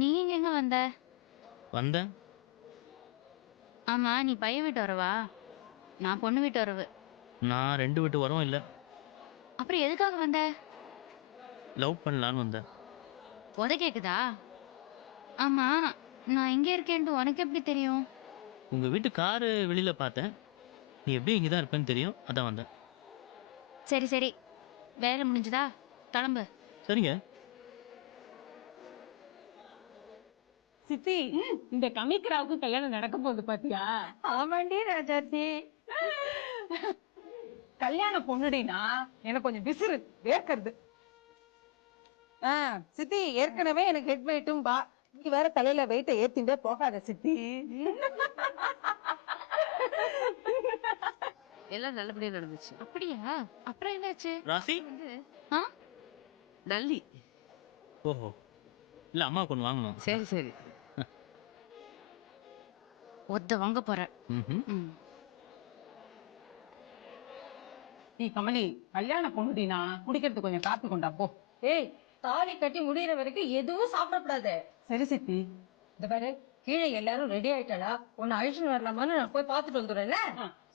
நீ எங்க வந்த? வந்தேன். ஆமா, நீ பையன் வீட்டு வரவா? நான் பொண்ணு வீட்டு வரவு. நான் 2 வீட்டு வரவும் இல்லை. அப்புறம் எதுக்காக வந்த? லவ் பண்ணலான்னு வந்தேன். உத கேக்குதா? ஆமா, நான் எங்க இருக்கேன்ட்டு உனக்கு எப்படி தெரியும்? உங்கள் வீட்டு காரு வெளியில் பார்த்தேன். நீ எப்படி இங்கே தான் இருப்பேன்னு தெரியும், அதான் வந்தேன். சரி சரி, வேலை முடிஞ்சுதா? கிளம்பு. சரிங்க. சித்தி, இந்த கமிக்ராவுக்கு கல்யாணம் நடக்க போகுது பாத்தியா? ஆமாண்டி ராஜாத்தி. கல்யாண பொண்ணுடினா எனக்கு கொஞ்சம் விசிறு வேர்க்கிறது. சித்தி ஏற்கனவே எனக்கு ஹெட் வெயிட்டும் பா, நீ வேற தலையில வெயிட்ட ஏத்திண்டே போகாத சித்தி. எல்லாம் நல்லபடியா நடந்துச்சு. அப்படியா? அப்புறம் என்னாச்சு? ராசி? ஆ? நல்லி. ஓஹோ, இல்லை அம்மாவுக்கு ஒன்று வாங்கணும். சரி சரி. ஒத்த வாங்க போற. ம். நீ கமலி, கல்யாண பொண்ணுடினா குடிக்கிறது கொஞ்சம் காப்பி கொண்டா போ. ஏய், தாலி கட்டி முடியிற வரைக்கும் எதுவும் சாப்பிடக்கூடாது. சரி சித்தி. இந்த பாரு, கீழே எல்லாரும் ரெடி ஆயிட்டாளா? உன்னை அழிச்சுன்னு வரலாமான்னு நான் போய் பார்த்துட்டு வந்துடுறேன்ல.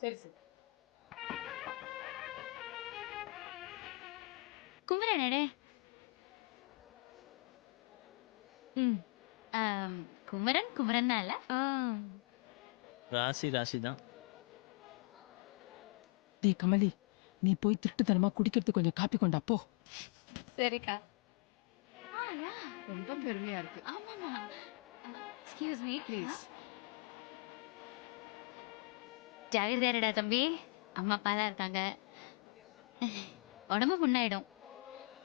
சரி சரி. குமரனே. ம். குமரன் குமரன் தான் இல்ல? ராசி ராசி தான். டே கமலி, நீ போய் திருட்டுத்தனமா குடிக்கிறது கொஞ்சம் காப்பி கொண்டா போ. சரிக்கா. ரொம்ப பெருமையா இருக்கு. ஆமாமா. Excuse me please. ஜாகிரதையாடா தம்பி, அம்மா அப்பா தான் இருக்காங்க. உடம்பு புண்ணாயிடும்.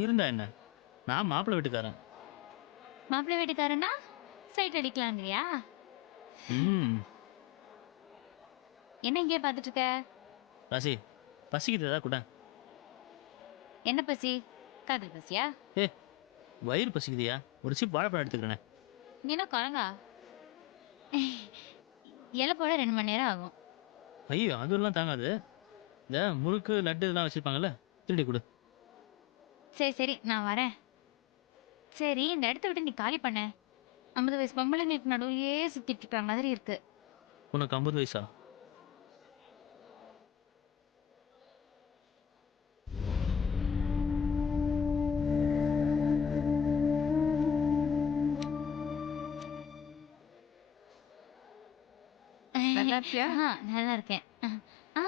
இருந்தா என்ன, நான் மாப்பிள்ளை வீட்டுக்காரன். மாப்பிள்ளை வீட்டுக்காரன்னா சைட் அடிக்கலாங்கிறியா? ம். என்ன இங்கே பார்த்துட்டு இருக்க? ராசி, பசிக்குது ஏதாவது கூட? என்ன பசி? காதல் பசியா? ஏ, வயிறு பசிக்குதியா? ஒரு சிப் வாழைப்பழம் எடுத்துக்கிறேனே. நீ என்ன குரங்கா? இலை போட 2 மணி நேரம் ஆகும். ஐயோ, அதுலாம் தாங்காது. இந்த முறுக்கு லட்டு இதெல்லாம் வச்சுருப்பாங்கல்ல, திருடி கொடு. சரி சரி, நான் வரேன். சரி, இந்த இடத்த விட்டு நீ காலி பண்ண. 50 வயசு பொம்பளைங்களுக்கு நடுவுலயே சுத்திட்டு இருக்கிற மாதிரி இருக்கு. உனக்கு 50 வயசா? நல்லா இருக்கியா? நல்லா இருக்கேன். ஆ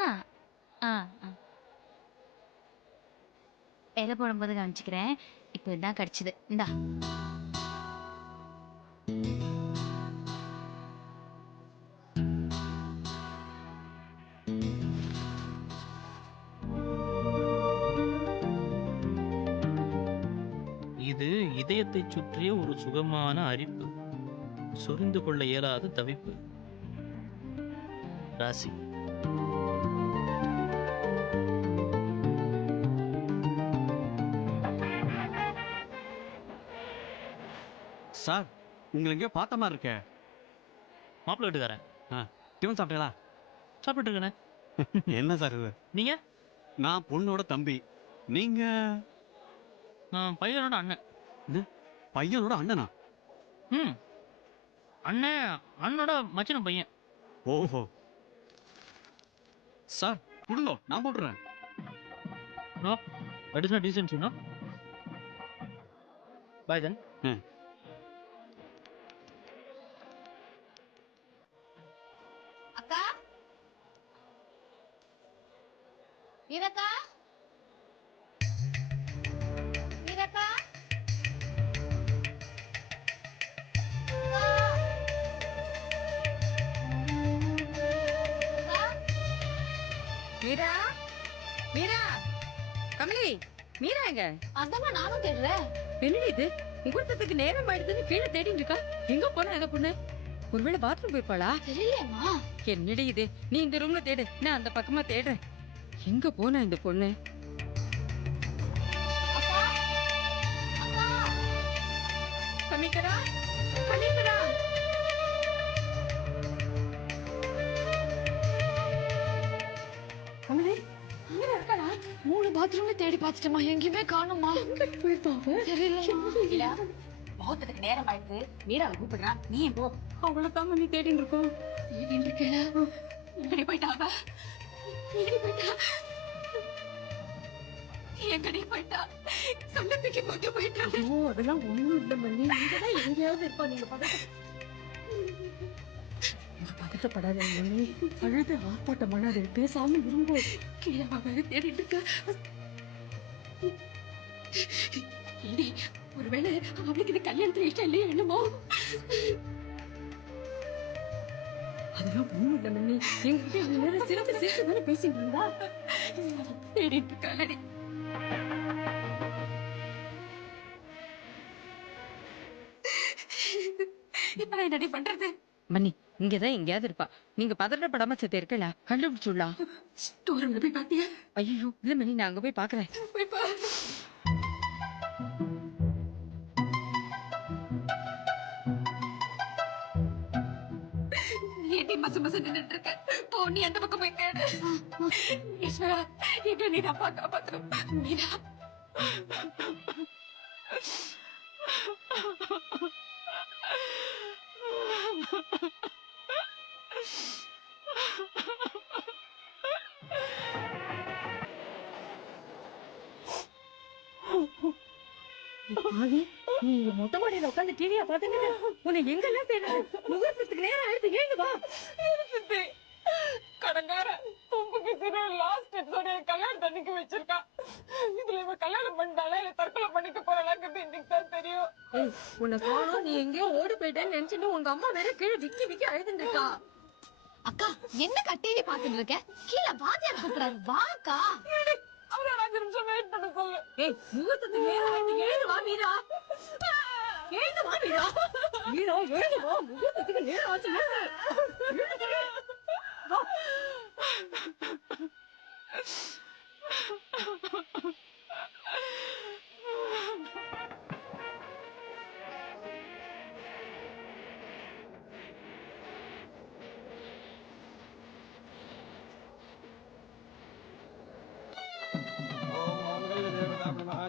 ஆ ஆ. இலை போடும்போது கவனிச்சுக்கிறேன். இப்போ இதுதான் கிடைச்சது. இந்தா. இது இதயத்தை சுற்றிய ஒரு சுகமான அரிப்பு, சொரிந்து கொள்ள இயலாத தவிப்பு. ராசி. சார், உங்களை எங்கேயோ பார்த்த மாதிரி இருக்கே. மாப்பிள்ளை வீட்டுக்காரன். டிஃபன் சாப்பிட்டீங்களா? சாப்பிட்டு இருக்கேனே. என்ன சார் இது? நீங்க? நான் பொண்ணோட தம்பி. நீங்க? நான் பையனோட அண்ணன். பையனோட அண்ணனா? ம். அண்ணன் அண்ணனோட மச்சின பையன். ஓஹோ. சார் கொடுங்க, நான் போட்டுறேன். No, that is not decency, no. Bye then. அக்கா, மீரக்கா, மீரக்கா, மீரா, மீரா, கமலி, மீரா எங்க? அதாம்மா நானும் தேடுறேன். என்னடி இது? முகூர்த்தத்துக்கு நேரம் ஆயிடுதுன்னு கீழே தேடிட்டு இருக்கா. எங்க போனா எங்க பொண்ணு? ஒருவேளை பாத்ரூம் போயிருப்பாளா? தெரியலையேம்மா. என்னடி இது? நீ இந்த ரூம்ல தேடு, நான் அந்த பக்கமா தேடுறேன். எங்க போனா இந்த பொண்ணு? அக்கா, அக்கா, கமிக்கரா, கமிக்கரா. கமலி, மீரா இருக்காளா? 3 பாத்ரூம்ல தேடி பார்த்துட்டேம்மா, எங்கேயுமே காணோம்மா. எங்க போயிருப்பாங்க? தெரியலையா? முகூர்த்தத்துக்கு நேரம் ஆயிடுது. மீராவை கூப்பிடுறா, நீ போ. அவ்வளவுதாங்க நீ தேடிட்டு இருக்கோம். தேடிட்டு இருக்கேளா? எங்கடி போயிட்டா அவ? எங்கடி போயிட்டா? எங்கடி போயிட்டா? கண்ணத்துக்கு போட்டு போயிட்டா. ஐயோ, அதெல்லாம் ஒண்ணும் இல்ல மணி. இங்கதான் எங்கேயாவது இருப்பா. நீங்க பதட்டப்படாத மணி. அழுது ஆர்ப்பாட்டம் பண்ணாது. பேசாம இருங்கோ. கீழே அவ தேடிட்டு இருக்கா. ஏடி, ஒருவேளை அவளுக்கு இந்த கல்யாணத்துல இஷ்டம் இல்லையோ என்னமோ? அதெல்லாம் ஒண்ணும் இல்ல மணி. எங்கிட்ட அந்த நேரம் சிரிச்சு சிரிச்சு தானே பேசிட்டு இருந்தா. தேடிட்டு இருக்காளடி. இப்ப நான் என்னடி பண்றது? மணி இங்கதான் எங்கேயாவது இருப்பா. நீங்க பதட்டப்படாம செத்து இருக்கல, கண்டுபிடிச்சுடலாம். ஸ்டோர் ரூம்ல போய் பாத்தியா? ஐயோ இல்ல மணி, நான் அங்க போய் பாக்குறேன். போய் பாரு. நீ ஏடி மச மச நின்னுட்டு இருக்க? போ, நீ அந்த பக்கம் போய் தேடு. ஈஸ்வரா, எங்களை நீ தான் காப்பாத்தணும். மீரா. ஆவி, நீ மொட்டை மாடியில உட்காந்து டிவியா பாத்துட்டு உன்னை எங்கெல்லாம் தேடுறது? முகூர்த்தத்துக்கு நேரம் ஆயிடுது, ஏங்க வா. சித்தி, கடங்காரன் தும்பு பிசுறு லாஸ்ட் எபிசோட கல்யாணம் அன்னைக்கு வச்சிருக்கா. இதுல இவ கல்யாணம் பண்ணிட்டாலே தற்கொலை பண்ணிக்க போறாங்கிறது இன்னைக்கு தான் தெரியும். ஏய், உன்னை காணோம், நீ எங்கேயோ ஓடி போயிட்டேன்னு நினைச்சிட்டு உங்க அம்மா வேற கீழே விக்கி விக்கி அழுதுட்டு இருக்கா. அக்கா என்னக்கா டிவி பாத்துட்டு இருக்க? கீழே வாத்தியார் கூப்பிடாரு, வாக்கா. அவரை 5 நிமிஷம் வெயிட் பண்ண சொல்லு. ஏய், முகூர்த்தத்துக்கு நேரம் ஆயிடுது, எழுந்து வா மீரா. எழுந்து வா மீரா. மீரா எழுந்து வா, முகூர்த்தத்துக்கு நேரம் ஆச்சு. எழுந்து. வா.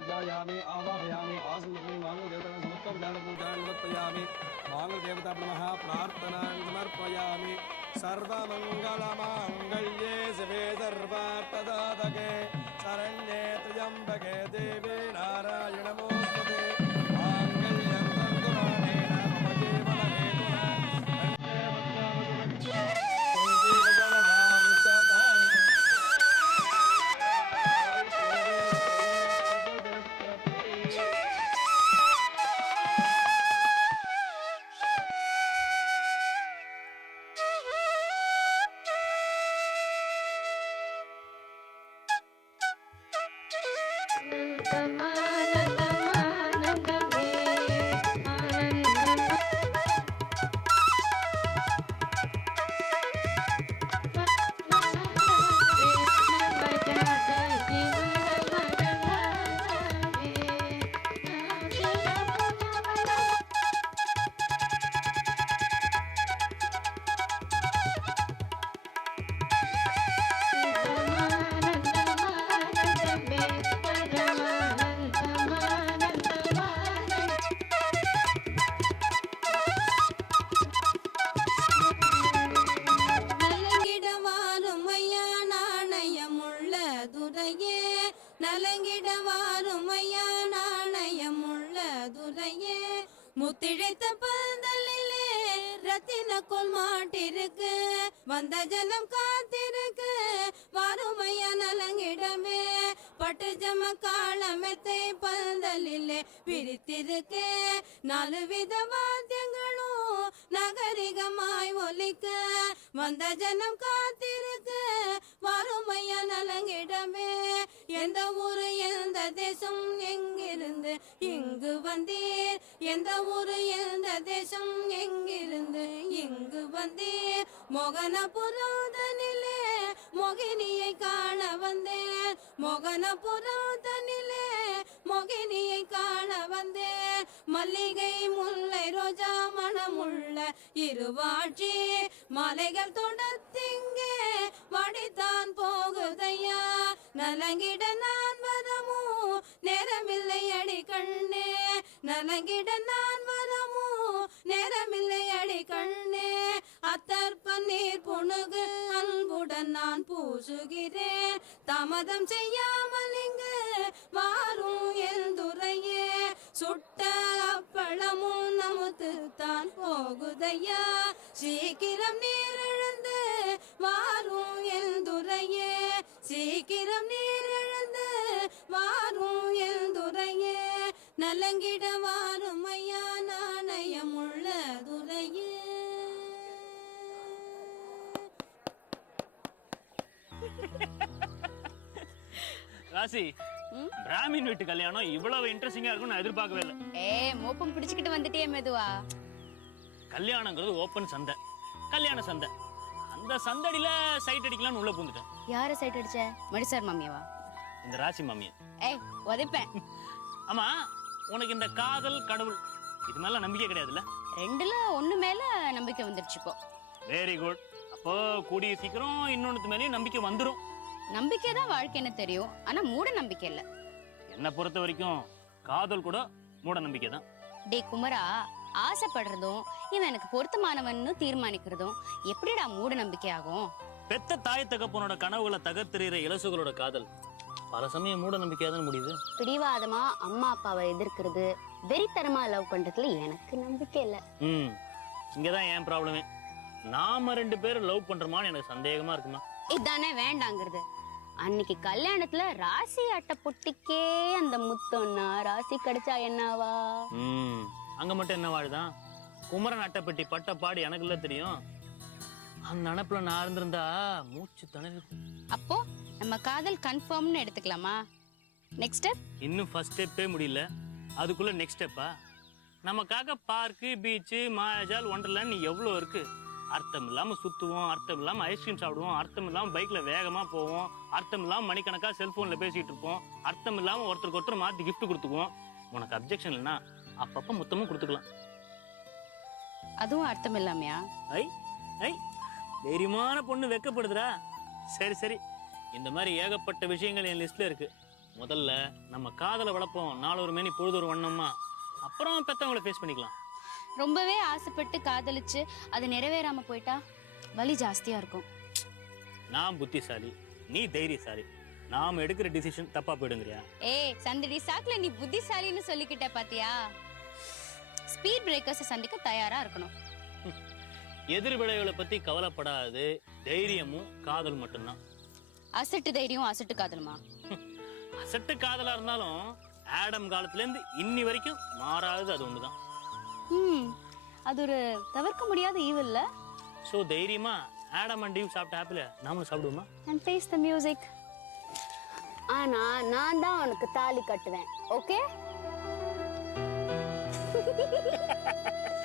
ध्यायामि आवाहयामि आसन्दं माङ्गल्यदेवतां समर्पयामि माङ्गल्यदेवताभ्यः प्रार्थनां समर्पयामि सर्वमङ्गलमाङ्गल्ये शिवे सर्वार्थदातके शरण्ये त्र्यम्बके देवे नारायण नमोस्तुते माङ्गल्यं तन्तुराणेन मम जीवनहेतुना நலங்கிடவாருமையா நாணயமுள்ள துரையே முத்திழைத்த பந்தலிலே ரத்தினக்குள் மாட்டிருக்கு வந்த ஜனம் காத்திருக்கு வாருமையா நலங்கிடமே பட்டு ஜம காலமெத்தை பந்தலிலே பிரித்திருக்கு 4 வித வாத்தியங்களும் நகரிகமாய் ஒலிக்க வந்த ஜனம் காத்திருக்கு வாருமையா நலங்கிடமே எந்த ஊரு எந்த தேசம் எங்கிருந்து இங்கு வந்தீர் எந்த ஊரு எந்த தேசம் எங்கிருந்து இங்கு வந்தீர் மோகனபுரதனிலே மோகினியை காண வந்தேன் மோகனபுரதனிலே மோகினியை காண வந்தேன் மல்லிகை முல்லை ரோஜா மணமுள்ள இருவாட்சி மாலைகள் தொடர்த்திங்கே வாடித்தான் போகுதையா நலங்கிட நான் வரமோ நேரமில்லை அடி கண்ணே நலங்கிட நான் வரமோ நேரமில்லை அடி கண்ணே அத்தர் பன்னீர் புணுகு அன்புடன் நான் பூசுகிறேன் தாமதம் செய்யாமல் இங்கு வாரும் எழுந்துரையே சுட்ட அப்பளமும் நமத்து தான் போகுதையா சீக்கிரம் நீர் எழுந்து வாரும் எழுந்துரையே சீக்கிரம் நீர் எழுந்து வாரும் எழுந்துரையே நலங்கிட வாரும் ஐயா நாணயமுள்ள துரையே. ராசி பிராமின் வீட்டு கல்யாணம் இவ்வளவு இன்ட்ரெஸ்டிங்கா இருக்கும் நான் எதிர்பார்க்கவே இல்லை. மோப்பம் பிடிச்சுக்கிட்டு வந்துட்டே மெதுவா. கல்யாணங்கிறது ஓப்பன் சந்தை, கல்யாண சந்தை. அந்த சந்தடியில சைட் அடிக்கலாம்னு உள்ள பூந்துட்டேன். யார சைட் அடிச்ச? மடிசார் மாமியாவா? இந்த ராசி மாமியா. உதைப்பேன். ஆமா, உனக்கு இந்த காதல் கடவுள் இது மேல நம்பிக்கை கிடையாதுல்ல? ரெண்டுல ஒண்ணு மேல நம்பிக்கை வந்துருச்சு இப்போ. Very good. அப்போ கூடிய சீக்கிரம் இன்னொன்னுக்கு மேலேயும் நம்பிக்கை வந்துடும். நம்பிக்கை தான் வாழ்க்கைன்னு தெரியும், ஆனா மூட நம்பிக்கை இல்ல. என்னை பொறுத்த வரைக்கும் காதல் கூட மூட நம்பிக்கை தான். டே குமரா, ஆசைப்படுறதும் இவன் எனக்கு பொருத்தமானவன்னு தீர்மானிக்கிறதும் எப்படிடா மூட நம்பிக்கை ஆகும்? பெத்த தாய் தகப்பனோட கனவுகளை தகர்த்தெறிகிற இலசுகளோட காதல் பல சமயம் மூட நம்பிக்கையாதான் முடியுது. பிடிவாதமா அம்மா அப்பாவை எதிர்க்கிறது, வெறித்தனமா லவ் பண்றதுல எனக்கு நம்பிக்கை இல்ல. இங்கதான் என் ப்ராப்ளமே. நாம 2 பேரும் லவ் பண்றோமான்னு எனக்கு சந்தேகமா இருக்குமா. இதானே வேண்டாங்கிறது. அன்னைக்கு கல்யாணத்துல ராசி அட்டை பொட்டிக்கே அந்த முத்தம்னா ராசி கிடைச்சா என்னவா? அங்க மட்டும் என்ன வாழுதான்? குமரன் அட்டைப்பட்டி பட்ட பாடு எனக்கு இல்ல தெரியும். அந்த நினப்புல நான் இருந்திருந்தா மூச்சு திணறி. அப்போ நம்ம காதல் கன்ஃபார்ம்னு எடுத்துக்கலாமா? Next step? இன்னும் ஃபர்ஸ்ட் ஸ்டெப்பே முடியல, அதுக்குள்ள நெக்ஸ்ட் ஸ்டெப்பா? நமக்காக பார்க்கு, பீச்சு, மாயாஜால், ஒண்டர்லேண்ட் நீ எவ்வளோ இருக்கு. அர்த்தம் இல்லாம சுத்துவோம், அர்த்தம் இல்லாம ஐஸ்கிரீம் சாப்பிடுவோம், அர்த்தம் இல்லாம பைக்ல வேகமா போவோம், அர்த்தம் இல்லாம மணிக்கணக்கா செல்போன்ல பேசிட்டு இருப்போம், அர்த்தம் இல்லாம ஒருத்தருக்கு ஒருத்தர் மாத்தி கிஃப்ட் கொடுத்துக்குவோம். உனக்கு அப்ஜெக்ஷன் இல்லைன்னா அப்பப்ப மொத்தமும் கொடுத்துக்கலாம். அதுவும் அர்த்தம் இல்லாமையா? ஐ ஐ தைரியமான பொண்ணு வெக்கப்படுதுடா. சரி சரி, இந்த மாதிரி ஏகப்பட்ட விஷயங்கள் என் லிஸ்ட்ல இருக்கு. முதல்ல நம்ம காதலை வளர்ப்போம், நாளொரு மேனி பொழுதொரு வண்ணமா. அப்புறம் பெத்தவங்களை ஃபேஸ் பண்ணிக்கலாம். ரொம்பவே ஆசைப்பட்டு காதலிச்சு அது நிறைவேறாம போயிட்டா வலி ஜாஸ்தியா இருக்கும். நான் புத்திசாலி, நீ தைரியசாலி. நாம எடுக்கிற டிசிஷன் தப்பா போயிடுங்கறியா? சந்தடி சாக்குல நீ புத்திசாலின்னு சொல்லிக்கிட்ட பாத்தியா? ஸ்பீட் பிரேக்கர்ஸ் சந்திக்க தயாரா இருக்கணும். எதிர் விளைவுகளை பத்தி கவலைப்படாது, தைரியமும் காதல் மட்டும்தான். அசட்டு தைரியம் அசட்டு காதலுமா? அசட்டு காதலா இருந்தாலும் ஆடம் காலத்துல இருந்து இன்னி வரைக்கும் மாறாது அது ஒண்ணுதான். அது ஒரு தவிர்க்க முடியாத ஈவில்ல. சோ தைரியமா ஆடம் அண்ட் ஈவ் சாப்பிட்ட ஆப்பிள நாமளும் சாப்பிடுவோமா? And face the music. ஆனா நான் தான் உனக்கு தாலி கட்டுவேன். ஓகே?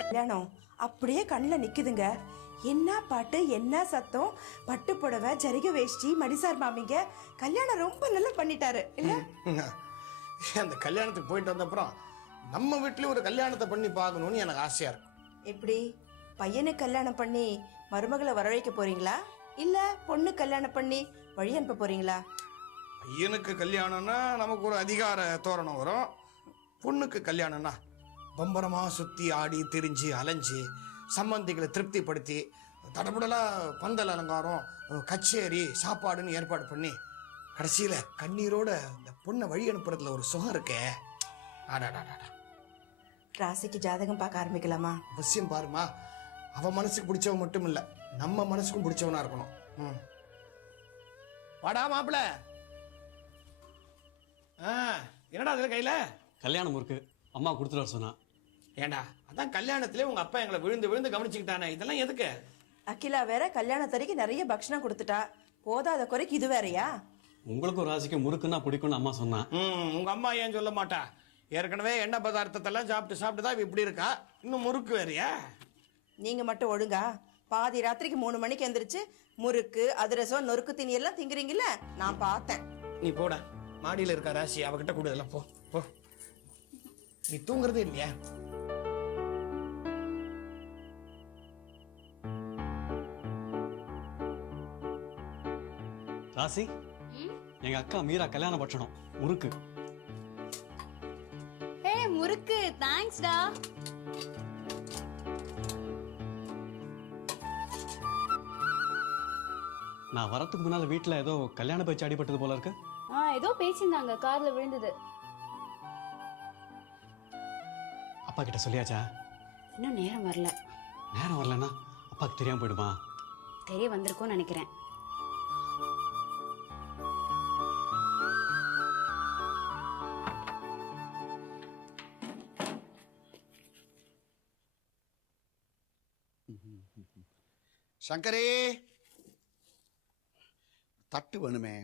கல்யாணம் அப்படியே கண்ணில் நிக்குதுங்க. என்ன பாட்டு, என்ன சத்தம், பட்டு புடவை, ஜரிகை வேஷ்டி, மடிசார் மாமிங்க. கல்யாணம் ரொம்ப நல்லா பண்ணிட்டாரு இல்ல? அந்த கல்யாணத்துக்கு போயிட்டு வந்த அப்புறம் நம்ம வீட்லயும் ஒரு கல்யாணத்தை பண்ணி பார்க்கணும்னு எனக்கு ஆசையா இருக்கும். எப்படி பையனுக்கு கல்யாணம் பண்ணி மருமகளை வரவழைக்க போறீங்களா, இல்ல பொண்ணு கல்யாணம் பண்ணி வழி அனுப்ப போறீங்களா? பையனுக்கு கல்யாணம்னா நமக்கு ஒரு அதிகார தோரணம் வரும். பொண்ணுக்கு கல்யாணம்னா பம்பரமா சுத்தி ஆடி திரிஞ்சு அலைஞ்சு சம்பந்திகளை திருப்திப்படுத்தி தடபுடலா பந்தல் அலங்காரம், கச்சேரி, சாப்பாடுன்னு ஏற்பாடு பண்ணி கடைசியில கண்ணீரோட இந்த பொண்ணை வழி அனுப்புறதுல ஒரு சுகம் இருக்கே. ஆடாடாடா. ராசிக்கு ஜாதகம் பார்க்க ஆரம்பிக்கலாமா? அவசியம் பாருமா. அவன் மனசுக்கு பிடிச்சவன் மட்டும் இல்ல, நம்ம மனசுக்கும் பிடிச்சவனா இருக்கணும். வாடா மாப்பிள. என்னடா அதுல கையில? கல்யாணம் இருக்கு, அம்மா கொடுத்துட்டு வர சொன்னா. ஏண்டா அதான் கல்யாணத்திலே உங்க அப்பா எங்களை விழுந்து விழுந்து கவனிச்சுக்கிட்டானே, இதெல்லாம் எதுக்கு? அகிலா வேற கல்யாணத்தறிக்கு நிறைய பக்ஷணம் கொடுத்துட்டா, போதாத குறைக்கு இது வேறயா? உங்களுக்கும் ராசிக்கு முறுக்குன்னா பிடிக்கும்னு அம்மா சொன்னா. உங்க அம்மா ஏன் சொல்ல மாட்டா? ஏற்கனவே எண்ணெய் பதார்த்தத்தெல்லாம் சாப்பிட்டு தான் இப்படி இருக்கா, இன்னும் முறுக்கு வேறையா? நீங்க மட்டும் ஒழுங்கா பாதி ராத்திரிக்கு 3 மணிக்கு எந்திரிச்சு முறுக்கு, அதிரசம், நொறுக்கு தீனி எல்லாம் திங்குறீங்கல்ல, நான் பார்த்தேன். நீ போட, மாடியில இருக்கா ராசி, அவகிட்ட கூடுதலாம். போ போ, நீ தூங்குறதே இல்லையா? ராசி, எங்க அக்கா மீரா கல்யாண பட்சணம் முறுக்கு. முறுக்கு தேங்க்ஸ்டா. நான் வரதுக்கு முன்னால வீட்டுல ஏதோ கல்யாண பேச்சு அடிபட்டது போல இருக்கு. ஏதோ பேசியிருந்தாங்க, கார்ல விழுந்தது. அப்பா கிட்ட சொல்லியாச்சா? இன்னும் நேரம் வரல. நேரம் வரலன்னா அப்பாக்கு தெரியாம போயிடுமா? தெரிய வந்திருக்கும்னு நினைக்கிறேன். சங்கரே, தட்டு வேணுமே.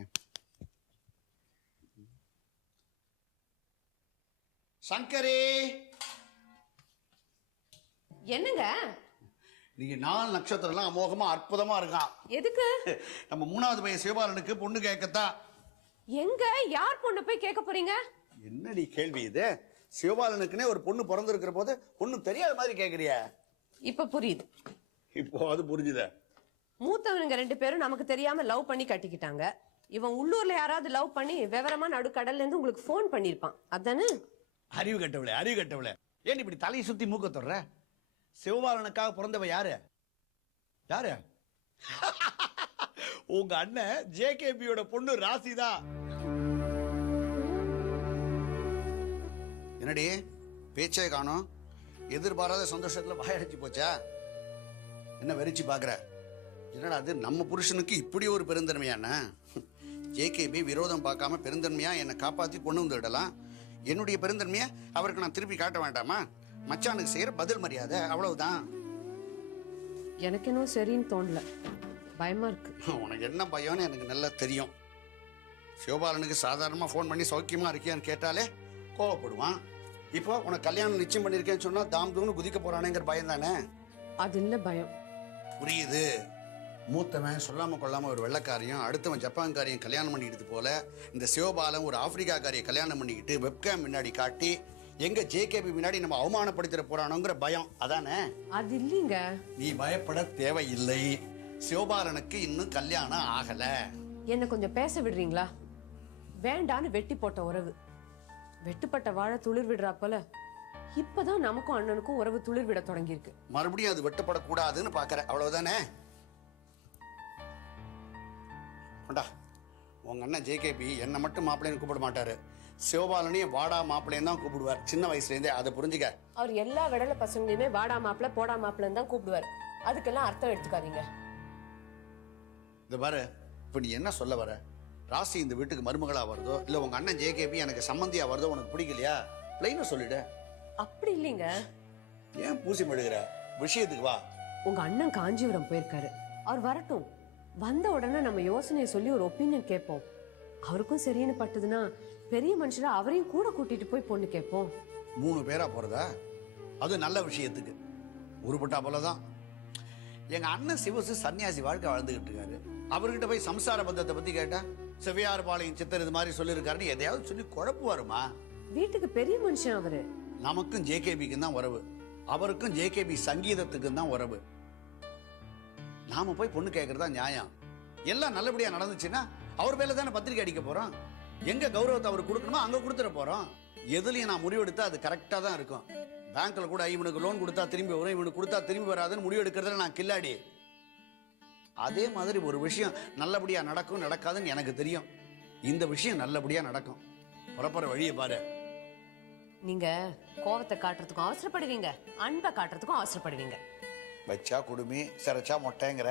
சங்கரே, என்னங்க? நீங்க 4 நட்சத்திரம்லாம் அமோகமா அற்புதமா இருக்கான். எதுக்கு? நம்ம 3வது பையன் சிவபாலனுக்கு பொண்ணு கேட்கத்தான். எங்க யார் பொண்ணு போய் கேட்க போறீங்க? என்னடி கேள்வி இது? சிவபாலனுக்குனே ஒரு பொண்ணு பிறந்திருக்கிற போது பொண்ணு தெரியாத மாதிரி கேக்குறிய? இப்ப புரியுது. இப்போ அது புரிஞ்சுத. மூத்தவனுங்க 2 பேரும் நமக்கு தெரியாம லவ் பண்ணி கட்டிக்கிட்டாங்க. இவன் உள்ளூர்ல யாராவது லவ் பண்ணி விவரமா நடுக்கடல்ல இருந்து உங்களுக்கு போன் பண்ணிருப்பான். அதானே? அறிவு கட்டவளே, அறிவு கட்டவளே. ஏன் இப்படி தலையை சுத்தி மூக்க தொடுற? சிவபாலனுக்காக பிறந்தவ யாரு? யாரு? உங்க அண்ணன் ஜேகேபியோட பொண்ணு ராசிதான். என்னடி பேச்சே காணோம்? எதிர்பாராத சந்தோஷத்துல வாயடிச்சு போச்சா? என்ன வெறிச்சு பாக்குற? என்னடா அது, நம்ம புருஷனுக்கு இப்படி ஒரு பெருந்தன்மையான? ஜேகேபி விரோதம் பார்க்காம பெருந்தன்மையா என்னை காப்பாத்தி கொண்டு வந்து விடலாம். என்னுடைய பெருந்தன்மையை அவருக்கு நான் திருப்பி காட்ட வேண்டாமா? மச்சானுக்கு செய்யற பதில் மரியாதை, அவ்வளவுதான். எனக்கு இன்னும் சரின்னு தோணல, பயமா இருக்கு. உனக்கு என்ன பயம்னு எனக்கு நல்லா தெரியும். சிவபாலனுக்கு சாதாரணமா ஃபோன் பண்ணி சௌக்கியமா இருக்கியான்னு கேட்டாலே கோவப்படுவான். இப்போ உனக்கு கல்யாணம் நிச்சயம் பண்ணிருக்கேன்னு சொன்னா தாம் தூன்னு குதிக்க போறானேங்கிற பயம் தானே? அது இல்ல பயம். புரியுது. மூத்தவன் சொல்லாம கொள்ளாம ஒரு வெள்ளக்காரையும் அடுத்தவன் ஜப்பான்காரையும் கல்யாணம் பண்ணிக்கிட்டு போல இந்த சிவபாலன் ஒரு ஆப்பிரிக்காக்காரியை கல்யாணம் பண்ணிக்கிட்டு வெப்கேம் முன்னாடி காட்டி எங்க ஜேகேபி முன்னாடி நம்ம அவமானப்படுத்திட போறானோங்கிற பயம் அதானே? அது இல்லீங்க. நீ பயப்பட தேவையில்லை. சிவபாலனுக்கு இன்னும் கல்யாணம் ஆகல. என்ன கொஞ்சம் பேச விடுறீங்களா? வேண்டான்னு வெட்டி போட்ட உறவு வெட்டுப்பட்ட வாழை துளிர் விடுறா போல இப்பதான் நமக்கும் அண்ணனுக்கும் உறவு துளிர் விட தொடங்கி இருக்கு. மறுபடியும் அது வெட்டப்படக்கூடாதுன்னு பாக்குற, அவ்வளவுதானே? உங்க அண்ணன் ஜேகேபி என்னை மட்டும் மாப்பிள்ளைன்னு கூப்பிட மாட்டாரு. சிவபாலனையும் வாடா மாப்பிள்ளைன்னு தான் கூப்பிடுவார் சின்ன வயசுல இருந்தே. அதை புரிஞ்சுக்க. அவர் எல்லா விடல பசங்களையுமே வாடா மாப்பிள்ள போடா மாப்பிள்ளன்னு தான் கூப்பிடுவார். அதுக்கெல்லாம் அர்த்தம் எடுத்துக்காதீங்க. இந்த பாரு, இப்ப நீ என்ன சொல்ல வர? ராசி இந்த வீட்டுக்கு மருமகளா வருதோ இல்ல உங்க அண்ணன் ஜேகேபி எனக்கு சம்பந்தியா வருதோ உனக்கு பிடிக்கலையா? பிளைனா சொல்லிடு. அப்படி இல்லைங்க. ஏன் பூசி மெழுகிற? விஷயத்துக்கு வா. உங்க அண்ணன் காஞ்சிபுரம் போயிருக்காரு. அவர் வரட்டும். வந்த உடனே நம்ம யோசனையை சொல்லி ஒரு ஒப்பீனியன் கேட்போம். அவருக்கும் சரின்னு பட்டுதுன்னா பெரிய மனுஷரா அவரையும் கூட கூட்டிட்டு போய் பொண்ணு கேட்போம். 3 பேரா போறதா? அது நல்ல விஷயத்துக்கு உருப்பட்டா போலதான். எங்க அண்ணன் சிவசு சன்னியாசி வாழ்க்கை வாழ்ந்துகிட்டு இருக்காரு. அவர்கிட்ட போய் சம்சார பந்தத்தை பத்தி கேட்டா செவ்வியார் பாளையம் சித்தர் இது மாதிரி சொல்லியிருக்காருன்னு எதையாவது சொல்லி குழப்புவாருமா? வீட்டுக்கு பெரிய மனுஷன் அவரு. நமக்கும் ஜேகேபிக்கும் தான் உறவு, அவருக்கும் ஜேகேபி சங்கீதத்துக்கும் தான் உறவு. நாம போய் பொண்ணு கேட்கறதா நியாயம். எல்லாம் நல்லபடியா நடந்துச்சுன்னா அவர் பேர்ல தானே பத்திரிக்கை அடிக்க போறோம். எங்க கௌரவத்தை அவர் கொடுக்கணுமோ அங்க கொடுத்துட போறோம். எதுலயும் நான் முடிவெடுத்தா அது கரெக்டா தான் இருக்கும். பேங்க்ல கூட இவனுக்கு லோன் கொடுத்தா திரும்பி வரும், இவனுக்கு கொடுத்தா திரும்பி வராதுன்னு முடிவு எடுக்கிறதுல நான் கில்லாடி. அதே மாதிரி ஒரு விஷயம் நல்லபடியா நடக்கும் நடக்காதுன்னு எனக்கு தெரியும். இந்த விஷயம் நல்லபடியா நடக்கும். புறப்புற வழியை பாரு. நீங்க கோவத்தை காட்டுறதுக்கும் அவசரப்படுவீங்க, அன்பை காட்டுறதுக்கும் அவசரப்படுவீங்க. வச்சா குடுமி சிறைச்சா மொட்டைங்கிற